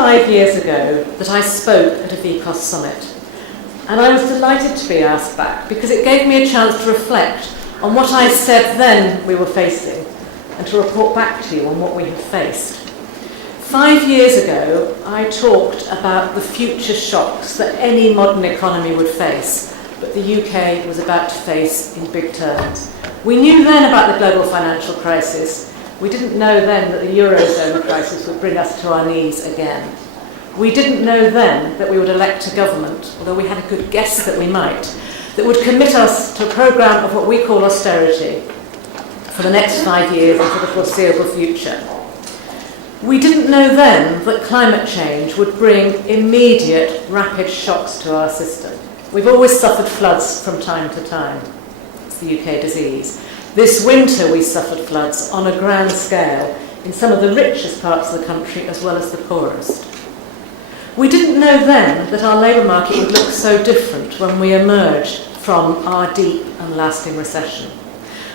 5 years ago that I spoke at a VCOS summit, and I was delighted to be asked back because it gave me a chance to reflect on what I said then we were facing and to report back to you on what we have faced. 5 years ago, I talked about the future shocks that any modern economy would face, but the UK was about to face in big terms. We knew then about the global financial crisis. We didn't know then that the Eurozone crisis would bring us to our knees again. We didn't know then that we would elect a government, although we had a good guess that we might, that would commit us to a programme of what we call austerity for the next 5 years and for the foreseeable future. We didn't know then that climate change would bring immediate, rapid shocks to our system. We've always suffered floods from time to time. It's the UK disease. This winter we suffered floods on a grand scale in some of the richest parts of the country as well as the poorest. We didn't know then that our labour market would look so different when we emerged from our deep and lasting recession.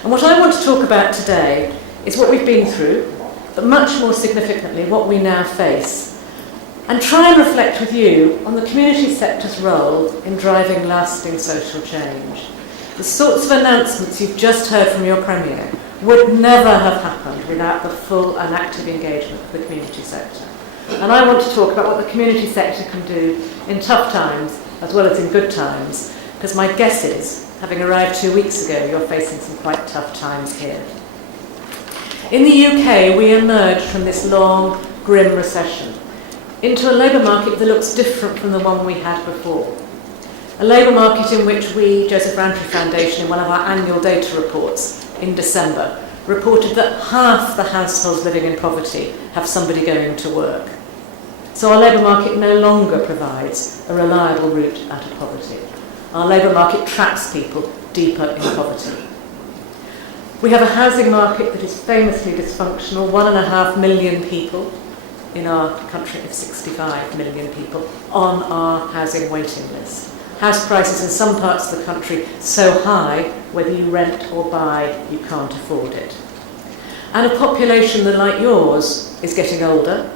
And what I want to talk about today is what we've been through, but much more significantly, what we now face, and try and reflect with you on the community sector's role in driving lasting social change. The sorts of announcements you've just heard from your Premier would never have happened without the full and active engagement of the community sector. And I want to talk about what the community sector can do in tough times as well as in good times, because my guess is, having arrived 2 weeks ago, you're facing some quite tough times here. In the UK, we emerged from this long, grim recession into a labour market that looks different from the one we had before. A labour market in which we, Joseph Rowntree Foundation, in one of our annual data reports in December, reported that half the households living in poverty have somebody going to work. So our labour market no longer provides a reliable route out of poverty. Our labour market traps people deeper in poverty. We have a housing market that is famously dysfunctional, 1.5 million people in our country of 65 million people on our housing waiting list. House prices in some parts of the country so high, whether you rent or buy, you can't afford it. And a population that, like yours, is getting older,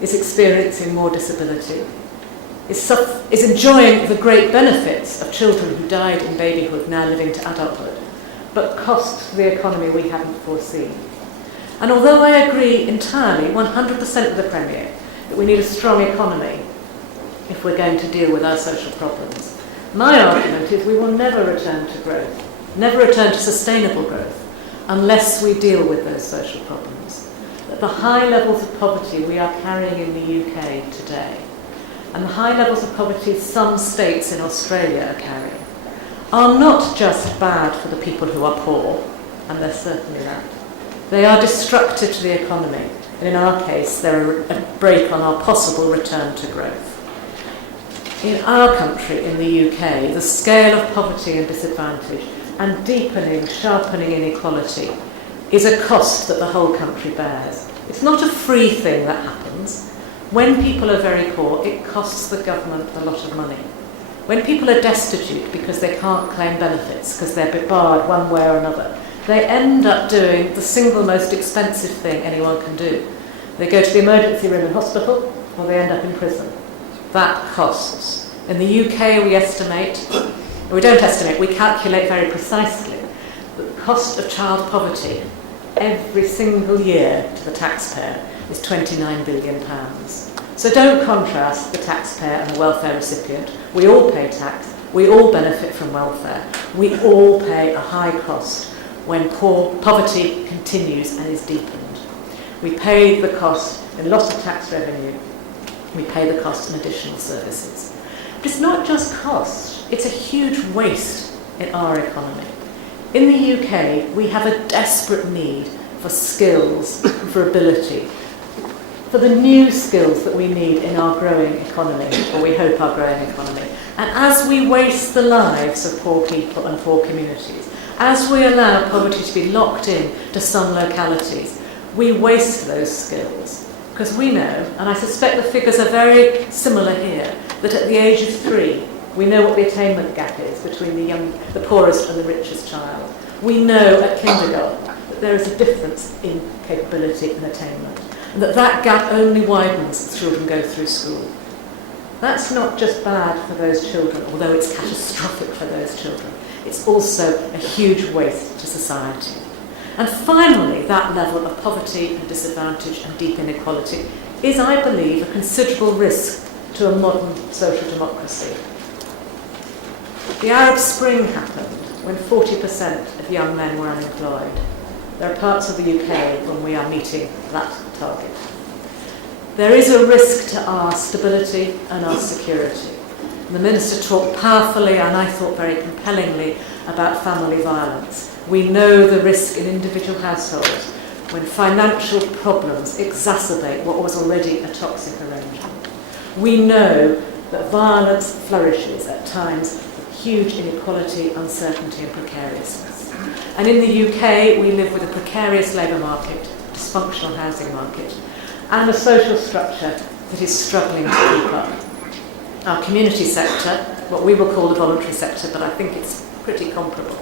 is experiencing more disability, is enjoying the great benefits of children who died in babyhood now living to adulthood, but costs to the economy we hadn't foreseen. And although I agree entirely, 100% with the Premier, that we need a strong economy if we're going to deal with our social problems, my argument is we will never return to growth, never return to sustainable growth, unless we deal with those social problems. That the high levels of poverty we are carrying in the UK today, and the high levels of poverty some states in Australia are carrying, are not just bad for the people who are poor, and they're certainly that. They are destructive to the economy, and in our case, they're a brake on our possible return to growth. In our country, in the UK, the scale of poverty and disadvantage and deepening, sharpening inequality is a cost that the whole country bears. It's not a free thing that happens. When people are very poor, it costs the government a lot of money. When people are destitute because they can't claim benefits, because they're barred one way or another, they end up doing the single most expensive thing anyone can do. They go to the emergency room in hospital, or they end up in prison. That costs. In the UK, we calculate very precisely that the cost of child poverty every single year to the taxpayer is £29 billion. So don't contrast the taxpayer and the welfare recipient. We all pay tax, we all benefit from welfare, we all pay a high cost when poverty continues and is deepened. We pay the cost in loss of tax revenue, we pay the cost in additional services. But it's not just cost, it's a huge waste in our economy. In the UK, we have a desperate need for skills, for ability, for the new skills that we need in our growing economy, or we hope our growing economy. And as we waste the lives of poor people and poor communities, as we allow poverty to be locked in to some localities, we waste those skills. Because we know, and I suspect the figures are very similar here, that at the age of 3, we know what the attainment gap is between the poorest and the richest child. We know at kindergarten that there is a difference in capability and attainment. and that gap only widens as children go through school. That's not just bad for those children, although it's catastrophic for those children. It's also a huge waste to society. And finally, that level of poverty and disadvantage and deep inequality is, I believe, a considerable risk to a modern social democracy. The Arab Spring happened when 40% of young men were unemployed. There are parts of the UK when we are meeting that target. There is a risk to our stability and our security. The Minister talked powerfully and I thought very compellingly about family violence. We know the risk in individual households when financial problems exacerbate what was already a toxic arrangement. We know that violence flourishes at times of huge inequality, uncertainty and precariousness. And in the UK, we live with a precarious labour market, dysfunctional housing market, and a social structure that is struggling to keep up. Our community sector, what we will call the voluntary sector, but I think it's pretty comparable,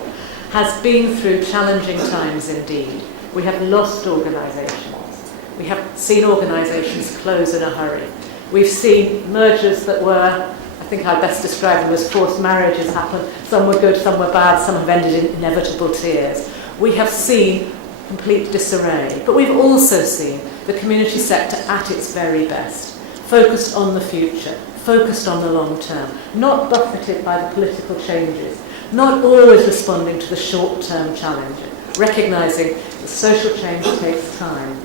has been through challenging times indeed. We have lost organisations. We have seen organisations close in a hurry. We've seen mergers that were, I think I best describe them as forced marriages happen. Some were good, some were bad, some have ended in inevitable tears. We have seen complete disarray, but we've also seen the community sector at its very best, focused on the future, focused on the long term, not buffeted by the political changes, not always responding to the short-term challenges, recognising that social change takes time.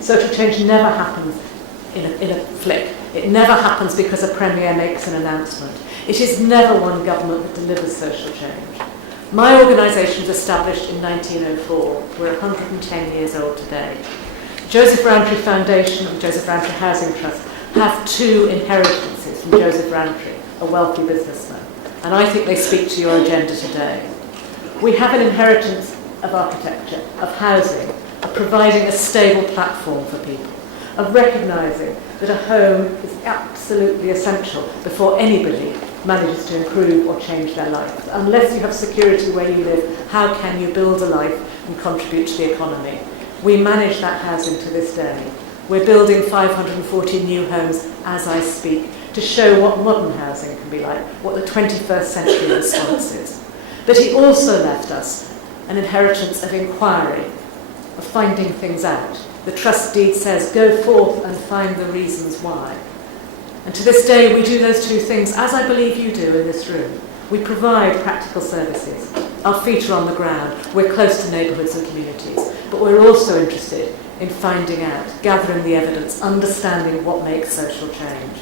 Social change never happens in a flick. It never happens because a premier makes an announcement. It is never one government that delivers social change. My organisation was established in 1904. We're 110 years old today. Joseph Rowntree Foundation and Joseph Rowntree Housing Trust have two inheritances from Joseph Rowntree, a wealthy businessman. And I think they speak to your agenda today. We have an inheritance of architecture, of housing, of providing a stable platform for people, of recognising that a home is absolutely essential before anybody manages to improve or change their life. Unless you have security where you live, how can you build a life and contribute to the economy? We manage that housing to this day. We're building 540 new homes as I speak to show what modern housing can be like, what the 21st century response is. But he also left us an inheritance of inquiry, of finding things out. The trust deed says, go forth and find the reasons why. And to this day, we do those two things, as I believe you do in this room. We provide practical services. Our feet are on the ground. We're close to neighbourhoods and communities. But we're also interested in finding out, gathering the evidence, understanding what makes social change.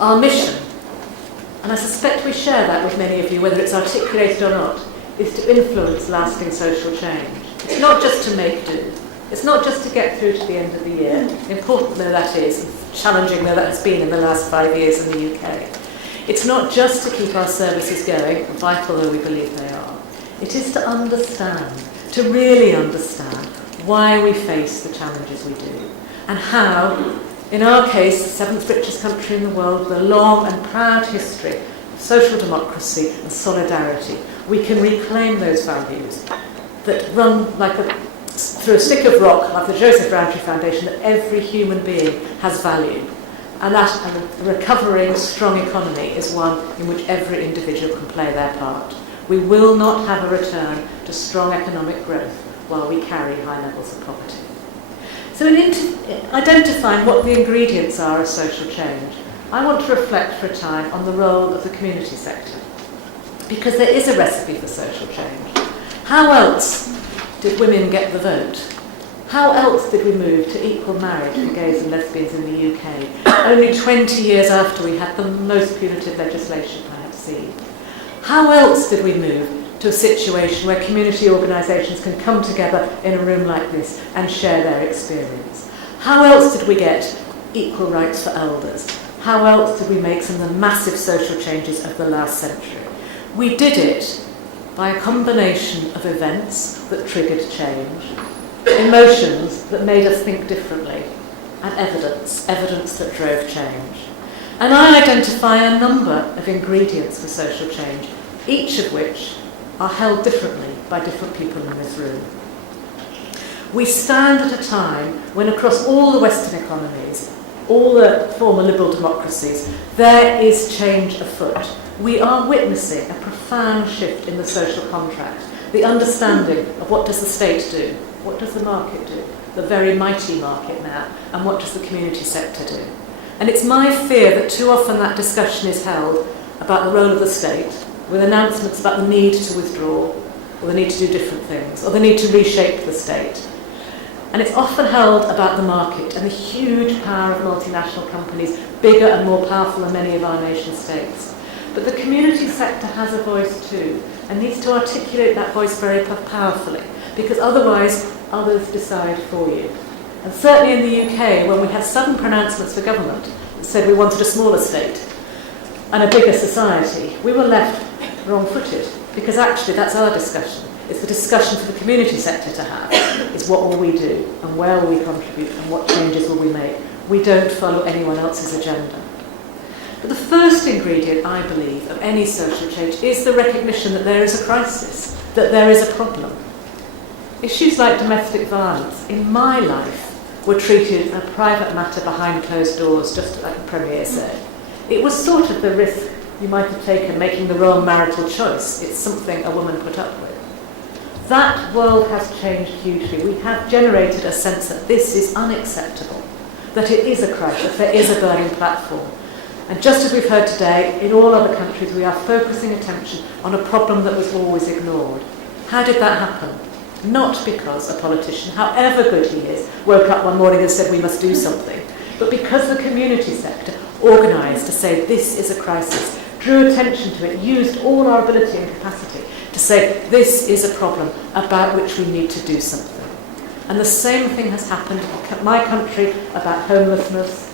Our mission, and I suspect we share that with many of you, whether it's articulated or not, is to influence lasting social change. It's not just to make do. It's not just to get through to the end of the year, important though that is, and challenging though that has been in the last 5 years in the UK. It's not just to keep our services going, vital though we believe they are. It is to understand, to really understand why we face the challenges we do, and how, in our case, the seventh richest country in the world, with a long and proud history of social democracy and solidarity, we can reclaim those values that run through a stick of rock, like the Joseph Rowntree Foundation, that every human being has value. And that a recovering, strong economy is one in which every individual can play their part. We will not have a return to strong economic growth while we carry high levels of poverty. So in identifying what the ingredients are of social change, I want to reflect for a time on the role of the community sector, because there is a recipe for social change. How else did women get the vote? How else did we move to equal marriage for gays and lesbians in the UK, only 20 years after we had the most punitive legislation I have seen? How else did we move to a situation where community organisations can come together in a room like this and share their experience? How else did we get equal rights for elders? How else did we make some of the massive social changes of the last century? We did it by a combination of events that triggered change, emotions that made us think differently, and evidence that drove change. And I identify a number of ingredients for social change, each of which are held differently by different people in this room. We stand at a time when across all the Western economies, all the former liberal democracies, there is change afoot. We are witnessing a profound shift in the social contract, the understanding of what does the state do, what does the market do, the very mighty market now, and what does the community sector do. And it's my fear that too often that discussion is held about the role of the state, with announcements about the need to withdraw, or the need to do different things, or the need to reshape the state. And it's often held about the market and the huge power of multinational companies, bigger and more powerful than many of our nation states. But the community sector has a voice too, and needs to articulate that voice very powerfully, because otherwise others decide for you. And certainly in the UK, when we had sudden pronouncements for government that said we wanted a smaller state and a bigger society, we were left wrong-footed, because actually that's our discussion. It's the discussion for the community sector to have. It's what will we do, and where will we contribute, and what changes will we make. We don't follow anyone else's agenda. But the first ingredient, I believe, of any social change is the recognition that there is a crisis, that there is a problem. Issues like domestic violence, in my life, were treated as a private matter behind closed doors, just like the Premier said. It was sort of the risk you might have taken making the wrong marital choice. It's something a woman put up with. That world has changed hugely. We have generated a sense that this is unacceptable, that it is a crisis, there is a burning platform. And just as we've heard today, in all other countries we are focusing attention on a problem that was always ignored. How did that happen? Not because a politician, however good he is, woke up one morning and said we must do something, but because the community sector organised to say this is a crisis, drew attention to it, used all our ability and capacity to say this is a problem about which we need to do something. And the same thing has happened in my country about homelessness,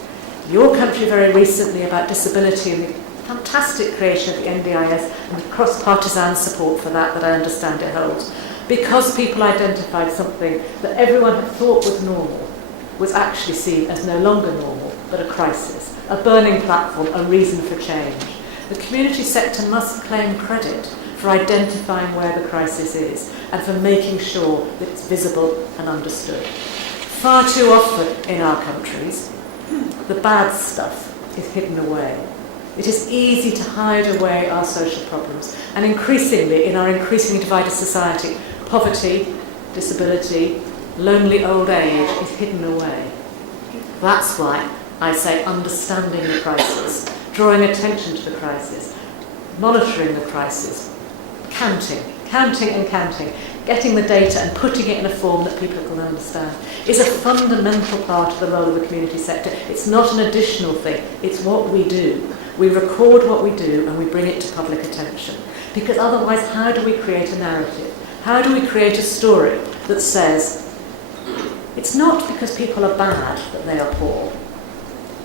your country very recently about disability and the fantastic creation of the NDIS and the cross-partisan support for that I understand it holds. Because people identified something that everyone had thought was normal was actually seen as no longer normal, but a crisis, a burning platform, a reason for change. The community sector must claim credit for identifying where the crisis is and for making sure that it's visible and understood. Far too often in our countries, the bad stuff is hidden away. It is easy to hide away our social problems, and increasingly, in our increasingly divided society, poverty, disability, lonely old age is hidden away. That's why I say understanding the crisis, drawing attention to the crisis, monitoring the crisis, counting, getting the data and putting it in a form that people can understand is a fundamental part of the role of the community sector. It's not an additional thing, it's what we do. We record what we do and we bring it to public attention. Because otherwise, how do we create a narrative? How do we create a story that says, it's not because people are bad that they are poor.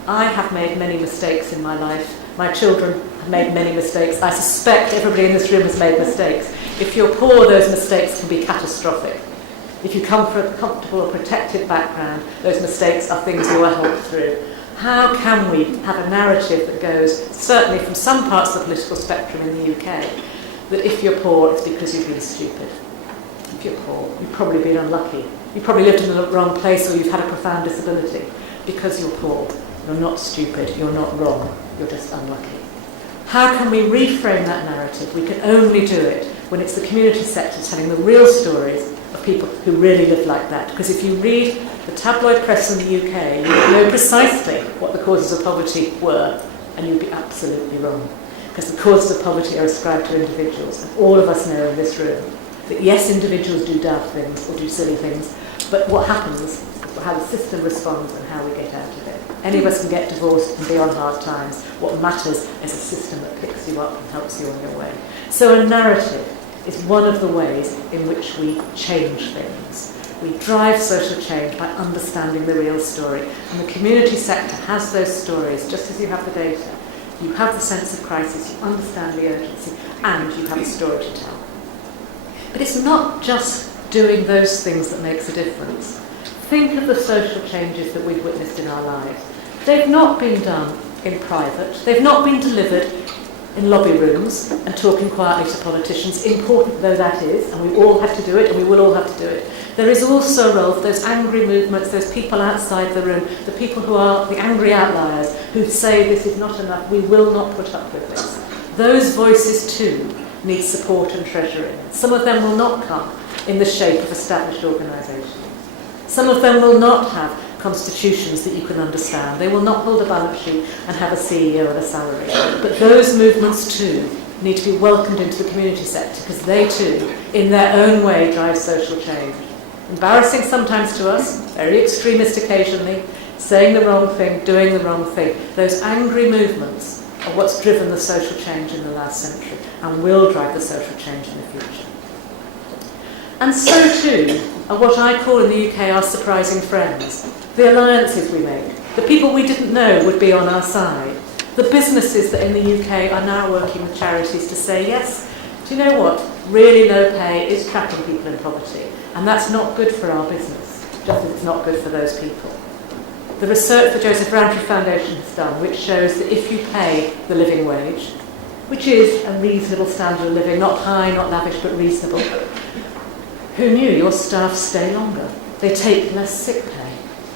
I have made many mistakes in my life. My children have made many mistakes. I suspect everybody in this room has made mistakes. If you're poor, those mistakes can be catastrophic. If you come from a comfortable or protected background, those mistakes are things you will help through. How can we have a narrative that goes, certainly from some parts of the political spectrum in the UK, that if you're poor, it's because you've been stupid. If you're poor, you've probably been unlucky. You've probably lived in the wrong place, or you've had a profound disability. Because you're poor, you're not stupid, you're not wrong, you're just unlucky. How can we reframe that narrative? We can only do it when it's the community sector telling the real stories of people who really live like that. Because if you read the tabloid press in the UK, you know precisely what the causes of poverty were, and you'd be absolutely wrong. Because the causes of poverty are ascribed to individuals, and all of us know in this room that yes, individuals do daft things or do silly things, but what happens is how the system responds and how we get out of it. Any of us can get divorced and be on hard times. What matters is a system that picks you up and helps you on your way. So a narrative is one of the ways in which we change things. We drive social change by understanding the real story. And the community sector has those stories, just as you have the data. You have the sense of crisis, you understand the urgency, and you have a story to tell. But it's not just doing those things that makes a difference. Think of the social changes that we've witnessed in our lives. They've not been done in private. They've not been delivered in lobby rooms and talking quietly to politicians, important though that is, and we all have to do it, and we will all have to do it. There is also a role for those angry movements, those people outside the room, the people who are the angry outliers, who say this is not enough, we will not put up with this. Those voices too need support and treasuring. Some of them will not come in the shape of established organisations. Some of them will not have constitutions that you can understand. They will not hold a balance sheet and have a CEO and a salary. But those movements too need to be welcomed into the community sector, because they too, in their own way, drive social change. Embarrassing sometimes to us, very extremist occasionally, saying the wrong thing, doing the wrong thing. Those angry movements are what's driven the social change in the last century and will drive the social change in the future. And so too are what I call in the UK our surprising friends, the alliances we make, the people we didn't know would be on our side, the businesses that in the UK are now working with charities to say, yes, do you know what? Really low pay is trapping people in poverty, and that's not good for our business, just as it's not good for those people. The research the Joseph Rowntree Foundation has done, which shows that if you pay the living wage, which is a reasonable standard of living, not high, not lavish, but reasonable, who knew your staff stay longer? They take less sick pay.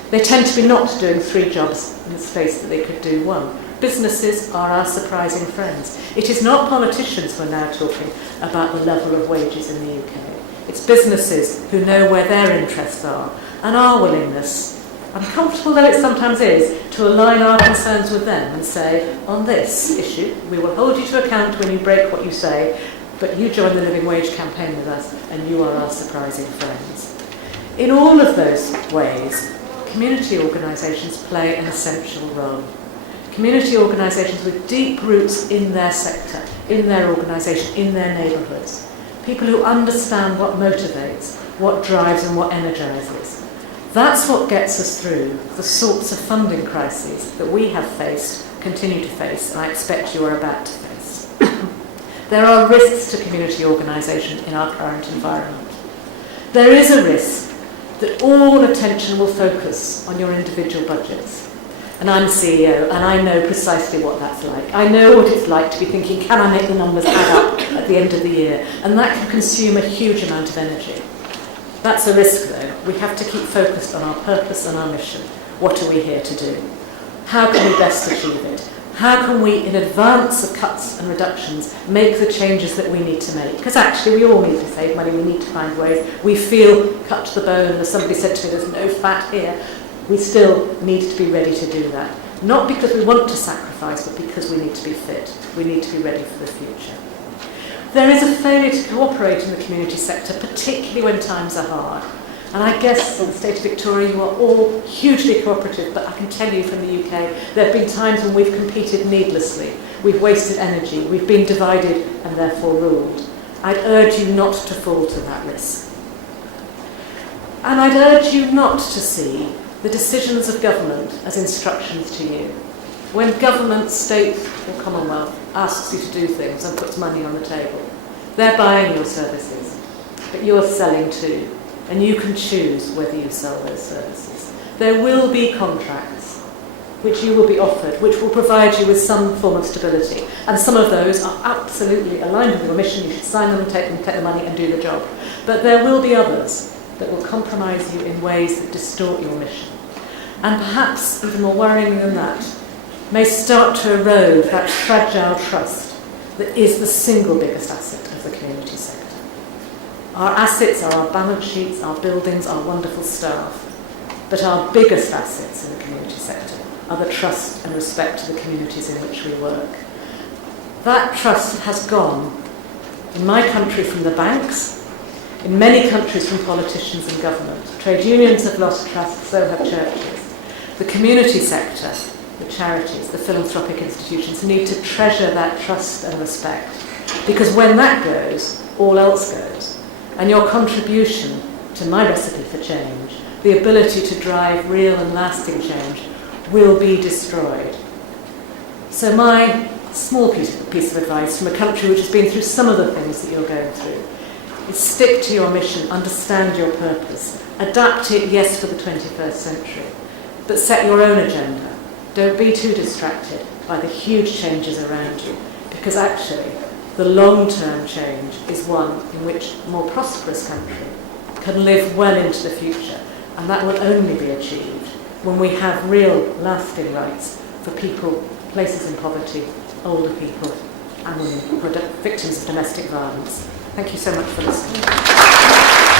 They tend to be not doing 3 jobs in the space that they could do 1. Businesses are our surprising friends. It is not politicians who are now talking about the level of wages in the UK. It's businesses who know where their interests are, and our willingness, uncomfortable though it sometimes is, to align our concerns with them and say, on this issue, we will hold you to account when you break what you say, but you join the living wage campaign with us, and you are our surprising friends. In all of those ways, community organisations play an essential role. Community organisations with deep roots in their sector, in their organisation, in their neighbourhoods. People who understand what motivates, what drives and what energises. That's what gets us through the sorts of funding crises that we have faced, continue to face, and I expect you are about to face. There are risks to community organisation in our current environment. There is a risk that all attention will focus on your individual budgets. And I'm CEO, and I know precisely what that's like. I know what it's like to be thinking, can I make the numbers add up at the end of the year? And that can consume a huge amount of energy. That's a risk, though. We have to keep focused on our purpose and our mission. What are we here to do? How can we best achieve it? How can we, in advance of cuts and reductions, make the changes that we need to make? Because actually we all need to save money, we need to find ways. We feel cut to the bone, as somebody said to me, there's no fat here. We still need to be ready to do that. Not because we want to sacrifice, but because we need to be fit. We need to be ready for the future. There is a failure to cooperate in the community sector, particularly when times are hard. And I guess in the state of Victoria you are all hugely cooperative, but I can tell you from the UK, there have been times when we've competed needlessly. We've wasted energy, we've been divided and therefore ruled. I'd urge you not to fall to that risk. And I'd urge you not to see the decisions of government as instructions to you. When government, state or Commonwealth asks you to do things and puts money on the table, they're buying your services, but you're selling too. And you can choose whether you sell those services. There will be contracts which you will be offered, which will provide you with some form of stability. And some of those are absolutely aligned with your mission. You should sign them, take the money and do the job. But there will be others that will compromise you in ways that distort your mission. And perhaps, even more worrying than that, may start to erode that fragile trust that is the single biggest asset of the community sector. Our assets are our balance sheets, our buildings, our wonderful staff. But our biggest assets in the community sector are the trust and respect to the communities in which we work. That trust has gone, in my country, from the banks, in many countries from politicians and government. Trade unions have lost trust, so have churches. The community sector, the charities, the philanthropic institutions need to treasure that trust and respect. Because when that goes, all else goes. And your contribution to my recipe for change, the ability to drive real and lasting change, will be destroyed. So my small piece of advice from a country which has been through some of the things that you're going through is stick to your mission, understand your purpose, adapt it, yes, for the 21st century, but set your own agenda. Don't be too distracted by the huge changes around you. because actually the long-term change is one in which a more prosperous country can live well into the future, and that will only be achieved when we have real lasting rights for people, places in poverty, older people and women who are victims of domestic violence. Thank you so much for listening.